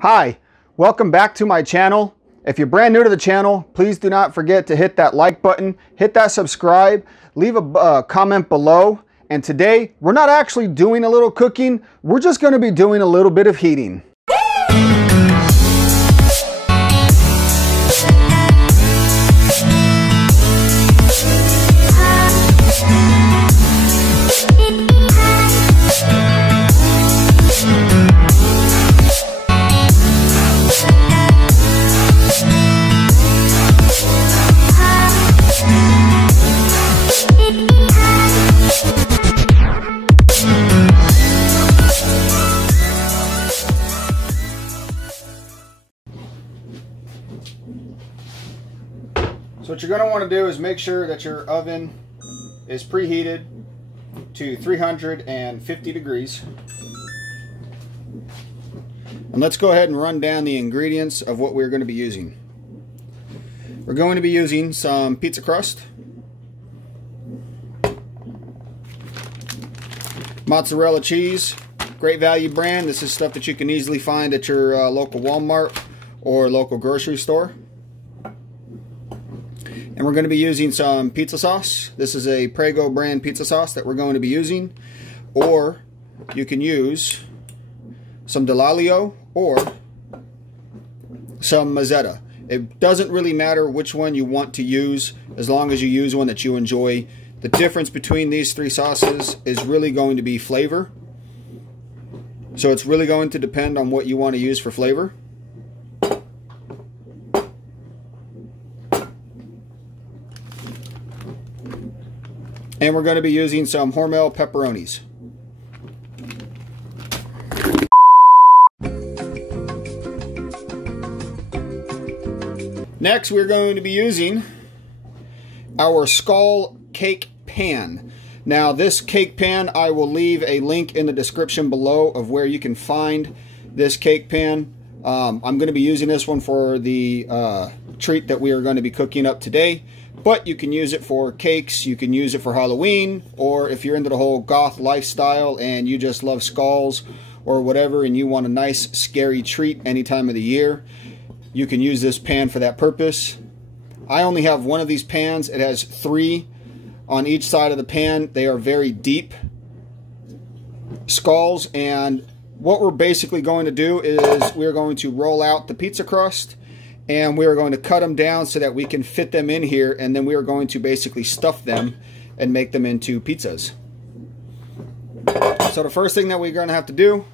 Hi, welcome back to my channel. If you're brand new to the channel, please do not forget to hit that like button, hit that subscribe, leave a comment below. And today, we're not actually doing a little cooking, we're just gonna be doing a little bit of heating. So what you're going to want to do is make sure that your oven is preheated to 350 degrees. And let's go ahead and run down the ingredients of what we're going to be using. We're going to be using some pizza crust, mozzarella cheese, Great Value brand. This is stuff that you can easily find at your local Walmart or local grocery store. And we're going to be using some pizza sauce. This is a Prego brand pizza sauce that we're going to be using. Or you can use some Dell'Olio or some Mazzetta. It doesn't really matter which one you want to use as long as you use one that you enjoy. The difference between these three sauces is really going to be flavor. So it's really going to depend on what you want to use for flavor. And we're going to be using some Hormel pepperonis. Next, we're going to be using our skull cake pan. Now, this cake pan, I will leave a link in the description below of where you can find this cake pan. I'm going to be using this one for the treat that we are going to be cooking up today. But you can use it for cakes, you can use it for Halloween, or if you're into the whole goth lifestyle and you just love skulls or whatever and you want a nice scary treat any time of the year, you can use this pan for that purpose. I only have one of these pans. It has 3 on each side of the pan. They are very deep skulls, and what we're basically going to do is we're going to roll out the pizza crust and we are going to cut them down so that we can fit them in here, and then we are going to basically stuff them and make them into pizzas. So the first thing that we're going to have to do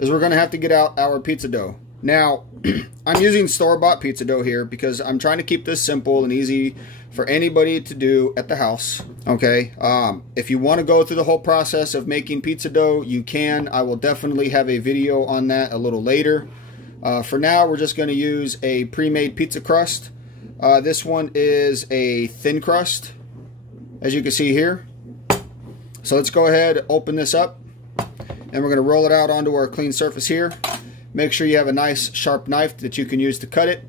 is we're going to have to get out our pizza dough. Now, I'm using store-bought pizza dough here because I'm trying to keep this simple and easy for anybody to do at the house. Okay, if you want to go through the whole process of making pizza dough, you can. I will definitely have a video on that a little later. For now, we're just going to use a pre-made pizza crust. This one is a thin crust, as you can see here. So let's go ahead, open this up, and we're going to roll it out onto our clean surface here. Make sure you have a nice sharp knife that you can use to cut it.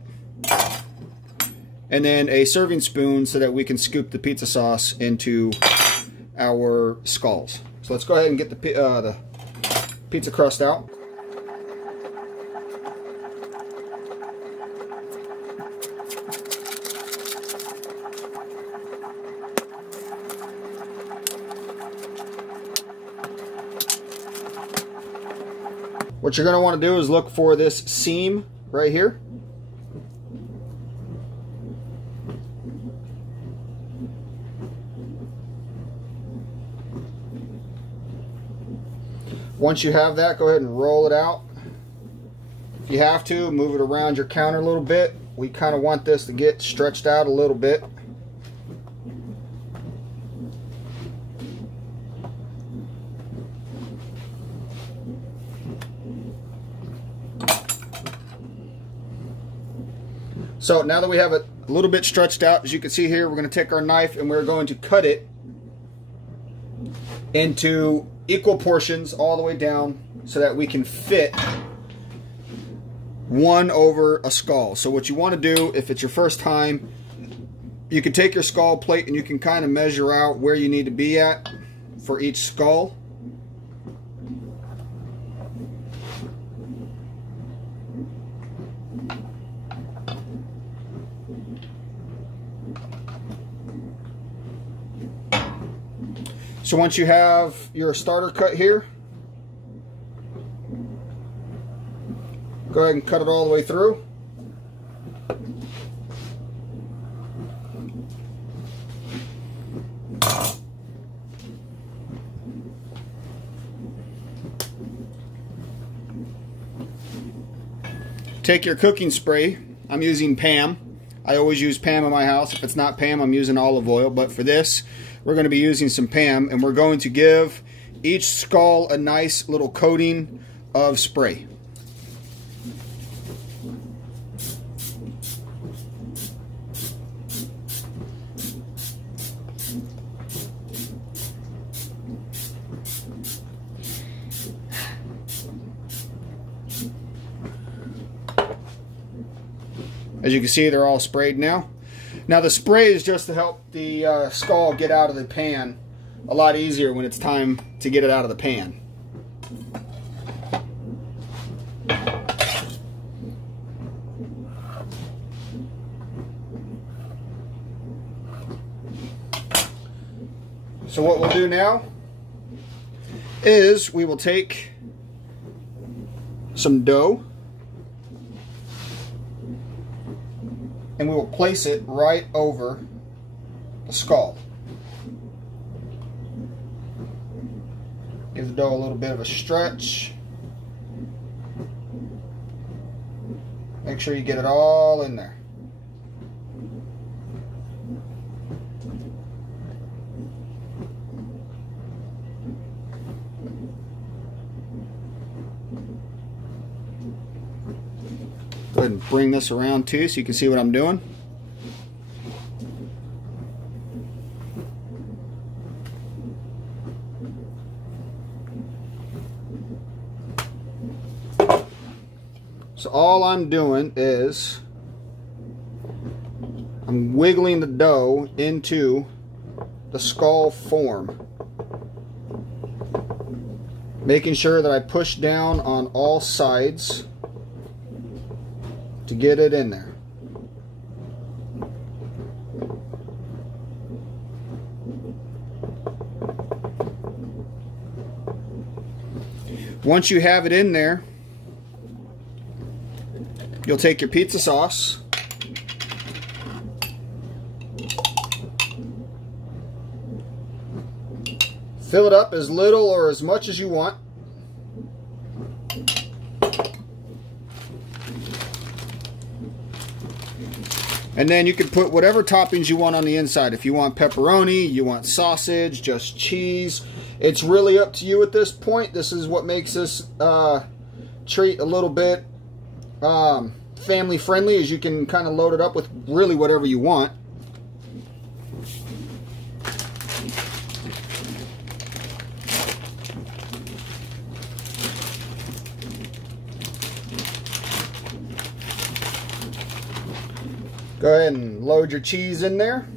And then a serving spoon so that we can scoop the pizza sauce into our skulls. So let's go ahead and get the pizza crust out. What you're going to want to do is look for this seam right here. Once you have that, go ahead and roll it out. If you have to, move it around your counter a little bit. We kind of want this to get stretched out a little bit. So now that we have it a little bit stretched out, as you can see here, we're going to take our knife and we're going to cut it into equal portions all the way down so that we can fit one over a skull. So what you want to do, if it's your first time, you can take your skull plate and you can kind of measure out where you need to be at for each skull. So once you have your starter cut here, go ahead and cut it all the way through. Take your cooking spray. I'm using Pam. I always use Pam in my house. If it's not Pam, I'm using olive oil. But for this, we're going to be using some Pam, and we're going to give each skull a nice little coating of spray. As you can see, they're all sprayed now. Now the spray is just to help the skull get out of the pan a lot easier when it's time to get it out of the pan. So what we'll do now is we will take some dough and we will place it right over the skull. Give the dough a little bit of a stretch. Make sure you get it all in there. Go ahead and bring this around too so you can see what I'm doing. So all I'm doing is I'm wiggling the dough into the skull form, making sure that I push down on all sides to get it in there. Once you have it in there, you'll take your pizza sauce, fill it up as little or as much as you want. And then you can put whatever toppings you want on the inside. If you want pepperoni, you want sausage, just cheese. It's really up to you at this point. This is what makes this treat a little bit family friendly, as you can kind of load it up with really whatever you want. Go ahead and load your cheese in there.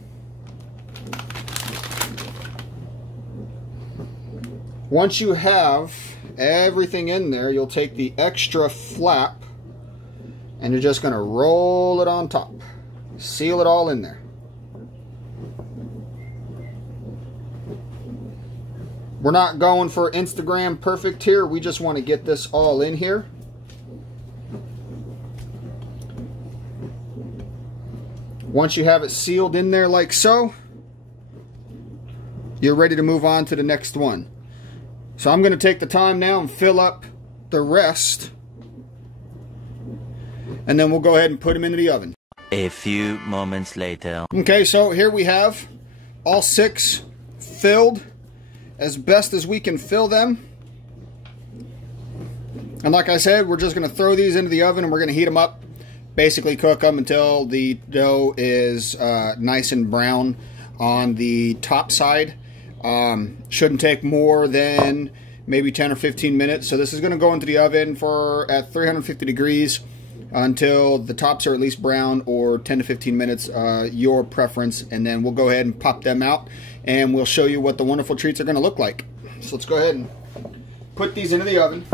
Once you have everything in there, you'll take the extra flap and you're just going to roll it on top. Seal it all in there. We're not going for Instagram perfect here. We just want to get this all in here. Once you have it sealed in there like so, you're ready to move on to the next one. So I'm going to take the time now and fill up the rest, and then we'll go ahead and put them into the oven. A few moments later. Okay, so here we have all 6 filled as best as we can fill them. And like I said, we're just going to throw these into the oven and we're going to heat them up. Basically cook them until the dough is nice and brown on the top side. Shouldn't take more than maybe 10 or 15 minutes. So this is going to go into the oven at 350 degrees until the tops are at least brown, or 10 to 15 minutes, your preference. And then we'll go ahead and pop them out and we'll show you what the wonderful treats are going to look like. So let's go ahead and put these into the oven.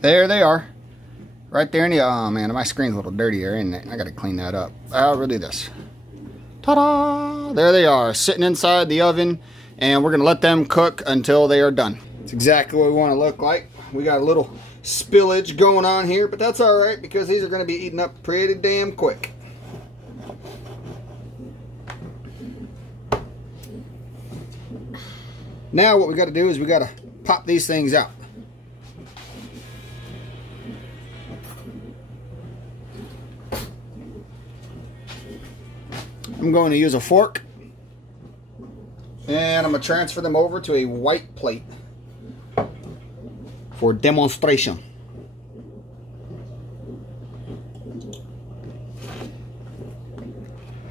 There they are. Right there in the, oh man, my screen's a little dirty here, isn't it? I gotta clean that up. I'll do this. Ta-da! There they are, sitting inside the oven and we're going to let them cook until they are done. It's exactly what we want to look like. We got a little spillage going on here, but that's all right because these are going to be eaten up pretty damn quick. Now what we got to do is we got to pop these things out. I'm going to use a fork, and I'm going to transfer them over to a white plate for demonstration.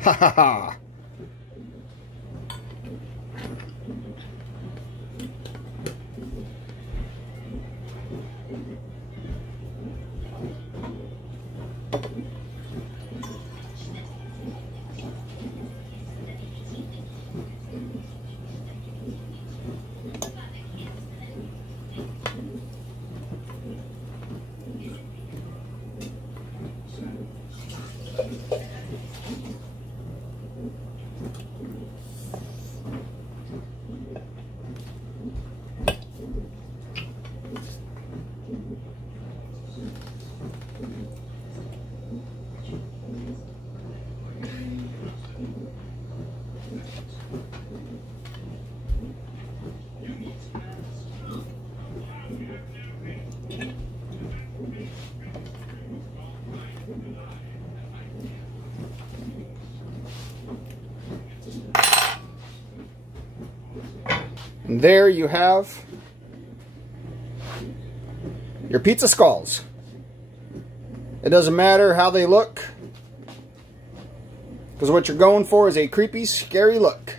Ha ha ha! And there you have your pizza skulls. It doesn't matter how they look, because what you're going for is a creepy, scary look.